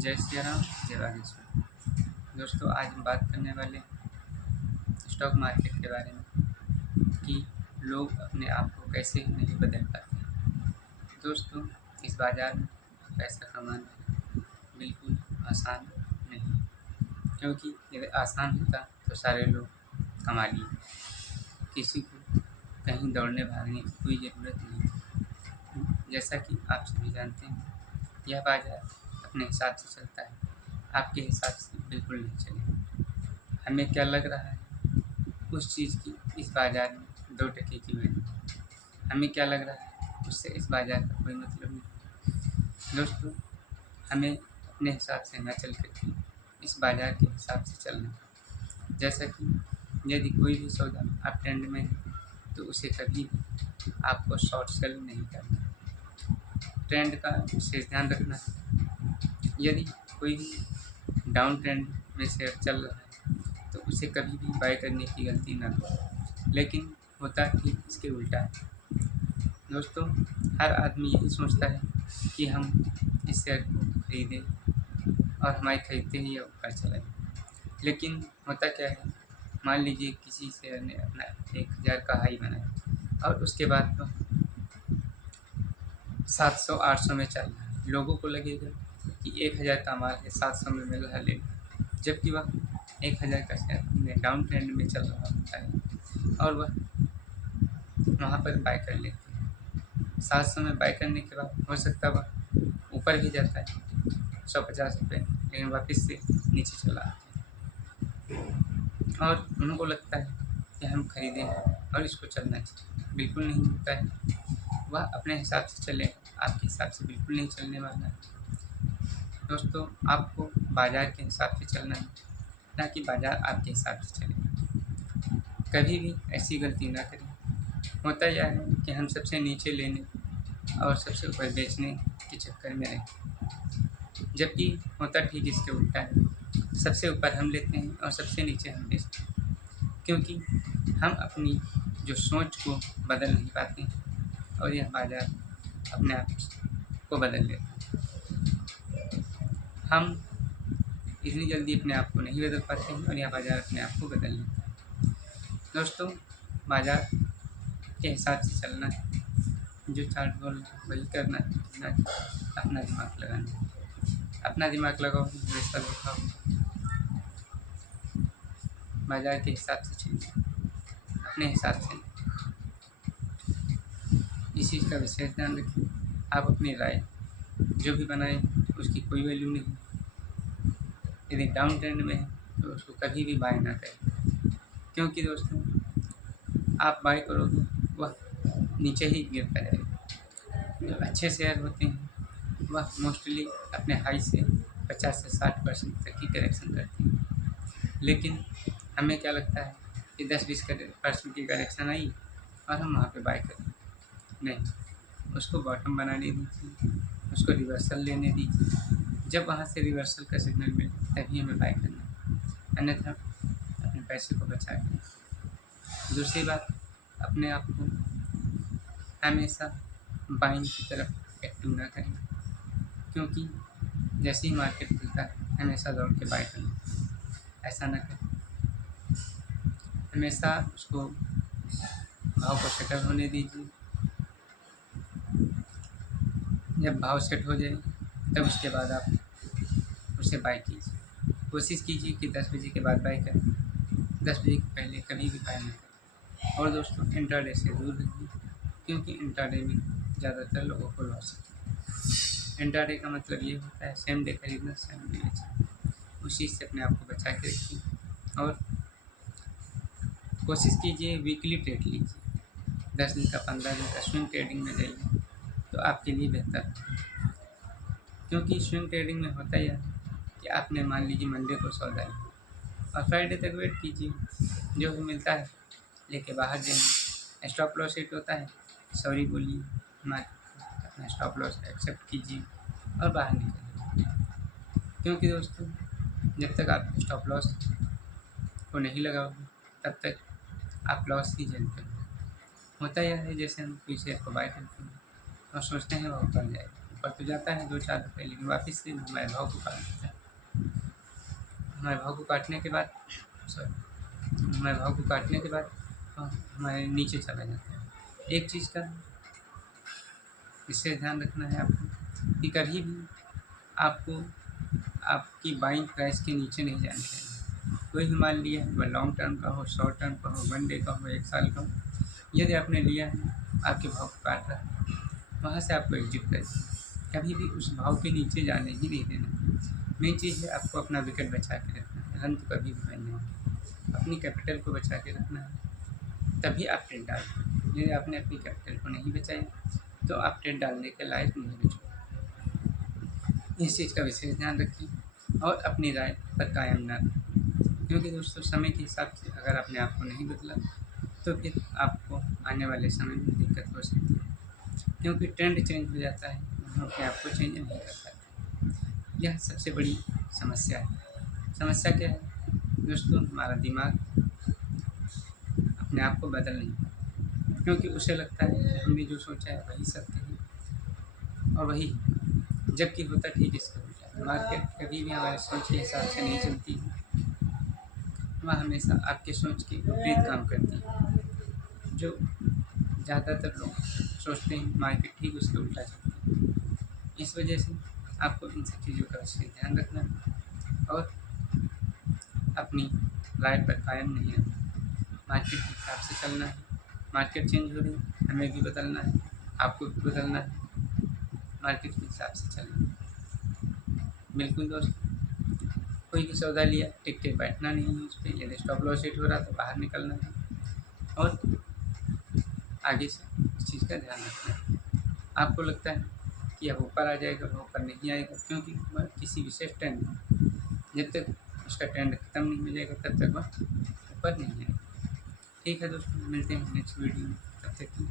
जय सिया राम, जय बागेश्वर। दोस्तों, आज हम बात करने वाले हैं स्टॉक मार्केट के बारे में कि लोग अपने आप को कैसे नहीं बदल पाते हैं। दोस्तों, इस बाज़ार में पैसा कमाना बिल्कुल आसान नहीं है, क्योंकि यदि आसान होता तो सारे लोग कमा लिए। किसी को कहीं दौड़ने भागने की कोई ज़रूरत नहीं है। जैसा कि आप सभी जानते हैं, यह बाज़ार अपने हिसाब से चलता है, आपके हिसाब से बिल्कुल नहीं चलेगा। हमें क्या लग रहा है उस चीज़ की इस बाज़ार में 2 टके की वैल्यू, हमें क्या लग रहा है उससे इस बाज़ार का कोई मतलब नहीं। दोस्तों, हमें अपने हिसाब से न चल कर इस बाज़ार के हिसाब से चलना है। जैसा कि यदि कोई भी सौदा आप ट्रेंड में है तो उसे कभी भी आपको शॉर्ट सेल नहीं करना। ट्रेंड का विशेष ध्यान रखना है। यदि कोई भी डाउन ट्रेंड में शेयर चल रहा है तो उसे कभी भी बाय करने की गलती ना करें, लेकिन होता ठीक इसके उल्टा है। दोस्तों, हर आदमी यही सोचता है कि हम इस शेयर को खरीदें और हमारे खरीदते ही ये ऊपर चला जाए। लेकिन होता क्या है, मान लीजिए किसी शेयर ने अपना 1000 का हाई बनाया और उसके बाद तो 700-800 में चल रहा है। लोगों को लगेगा कि 1000 का माल है, 700 में मिल रहा है, ले, जबकि वह 1000 का शेयर अपने डाउन ट्रेंड में चल रहा होता है और वह वहाँ पर बाय कर लेते हैं। 700 में बाय करने के बाद हो सकता है वह ऊपर भी जाता है 150 रुपये, लेकिन वापस से नीचे चला आता है और उनको लगता है कि हम खरीदें और इसको चलना चाहिए। बिल्कुल नहीं होता है। वह अपने हिसाब से चले, आपके हिसाब से बिल्कुल नहीं चलने वाला है। दोस्तों, आपको बाज़ार के हिसाब से चलना है, ना कि बाज़ार आपके हिसाब से चले। कभी भी ऐसी गलती ना करें। होता यह है कि हम सबसे नीचे लेने और सबसे ऊपर बेचने के चक्कर में रहें, जबकि होता ठीक इसके उल्टा है। सबसे ऊपर हम लेते हैं और सबसे नीचे हम बेचते हैं, क्योंकि हम अपनी जो सोच को बदल नहीं पाते और यह बाज़ार अपने आप को बदल लेता है। हम इतनी जल्दी अपने आप को नहीं बदल पाते हैं और यह बाज़ार अपने आप को बदल लेता है। दोस्तों, बाज़ार के हिसाब से चलना है, जो चार्ट बोल रहा है वही करना है, ना कि अपना दिमाग लगाना है। अपना दिमाग लगाओ, पैसा दिखाओ, बाज़ार के हिसाब से चलिए, अपने हिसाब से। इस चीज़ का विशेष ध्यान रखिए। आप अपनी राय जो भी बनाएं उसकी कोई वैल्यू नहीं। यदि डाउन ट्रेंड में है तो उसको कभी भी बाय ना करें, क्योंकि दोस्तों आप बाय करोगे वह नीचे ही गिरता जाएगा। जो अच्छे शेयर होते हैं वह मोस्टली अपने हाई से 50 से 60% तक की करेक्शन करते हैं, लेकिन हमें क्या लगता है कि 10-20% की करेक्शन आई और हम वहाँ पे बाय करें। नहीं, उसको बॉटम बनाने दीजिए, उसको रिवर्सल लेने दीजिए। जब वहाँ से रिवर्सल का सिग्नल मिले तभी हमें बाय करना है, अन्यथा अपने पैसे को बचा लें। दूसरी बात, अपने आप को हमेशा बाइंग की तरफ एक्टिव ना करें, क्योंकि जैसे ही मार्केट खुलता है हमेशा दौड़ के बाय करना, ऐसा ना करें। हमेशा उसको भाव को सेटल होने दीजिए। जब भाव सेट हो जाए तब उसके बाद आप उसे बाय कीजिए। कोशिश कीजिए कि 10 बजे के बाद बाय करें, 10 बजे के पहले कभी भी बाय ना करें। और दोस्तों, इंट्राडे से दूर रहिए, क्योंकि इंट्राडे में ज़्यादातर लोगों को लॉस है। इंट्राडे का मतलब ये होता है सेम डे खरीदना, सेम डे बेचना। उस चीज़ से अपने आप को बचा के रखिए और कोशिश कीजिए वीकली ट्रेड लीजिए। 10 दिन का, 15 दिन का स्विंग ट्रेडिंग में जाइए तो आपके लिए बेहतर है, क्योंकि स्विंग ट्रेडिंग में होता यह है कि आपने मान लीजिए मंडे को सौदा लिया और फ्राइडे तक वेट कीजिए, जो भी मिलता है लेके बाहर जाइए। स्टॉप लॉस हिट होता है, सॉरी बोलिए, अपना स्टॉप लॉस एक्सेप्ट कीजिए और बाहर निकलिए, क्योंकि दोस्तों जब तक आप स्टॉप लॉस को नहीं लगाओगे तब तक आप लॉस ही झेलते हो। होता यह है जैसे हम कोई शेयर को बाय करते हैं और सोचते हैं वह ऊपर जाएगा, ऊपर तो जाता है 2-4 रुपये, लेकिन वापस से हमारे भाव को काट देता है। हमारे भाव को काटने के बाद सॉरी हमारे भाव को काटने के बाद हमारे नीचे चला जाता है। एक चीज़ का इससे ध्यान रखना है आपको कि कभी भी आपको आपकी बाइंग प्राइस के नीचे नहीं जाना चाहिए। कोई भी माल लिया है, वह लॉन्ग टर्म का हो, शॉर्ट टर्म का हो, 1 डे का हो, 1 साल का हो, यदि आपने लिया है, आपके भाव को काट रहा है, वहाँ से आपको एग्जिट कर देना। कभी भी उस भाव के नीचे जाने ही नहीं देना। मेन चीज़ है आपको अपना विकेट बचा के रखना है, रन तो कभी भी बनने नहीं। अपनी कैपिटल को बचा के रखना है, तभी आप ट्रेड डालें। यदि आपने अपनी कैपिटल को नहीं बचाया तो आप ट्रेड डालने के लायक नहीं बचोगे। इस चीज़ का विशेष ध्यान रखिए और अपनी राय पर कायम न रहें, क्योंकि दोस्तों समय के हिसाब से अगर अपने आप को नहीं बदला तो फिर आपको आने वाले समय में दिक्कत हो सकती है, क्योंकि ट्रेंड चेंज हो जाता है, हम अपने आप को चेंज नहीं कर पाते। यह सबसे बड़ी समस्या है। समस्या क्या है दोस्तों? हमारा दिमाग अपने आप को बदल नहीं पाता, क्योंकि उसे लगता है कि हमने जो सोचा है वही सत्य है और वही, जबकि होता ठीक इसका उल्टा है। मार्केट कभी भी हमारे सोच के हिसाब से नहीं चलती है, वह हमेशा आपके सोच के विपरीत काम करती है। जो ज़्यादातर लोग सोचते हैं मार्केट ठीक उसके उल्टा चलती है। इस वजह से आपको इन सब चीज़ों का विशेष ध्यान रखना है और अपनी राय पर कायम नहीं रहना। मार्केट के हिसाब से चलना है। मार्केट चेंज हो रही है, हमें भी बदलना है, आपको भी बदलना है, मार्केट के हिसाब से चलना है। बिल्कुल दोस्त, कोई भी सौदा लिया टिक के बैठना नहीं है उस पर। यदि स्टॉप लॉस हिट हो रहा तो बाहर निकलना है और आगे से इस चीज़ का ध्यान रखना है। आपको लगता है कि अब ऊपर आ जाएगा, वह ऊपर नहीं आएगा, क्योंकि वह किसी विशेष ट्रेंड में, जब तक उसका ट्रेंड खत्म नहीं हो जाएगा तब तक वह ऊपर नहीं आएगा। ठीक है दोस्तों, मिलते हैं नेक्स्ट वीडियो में, तब तक की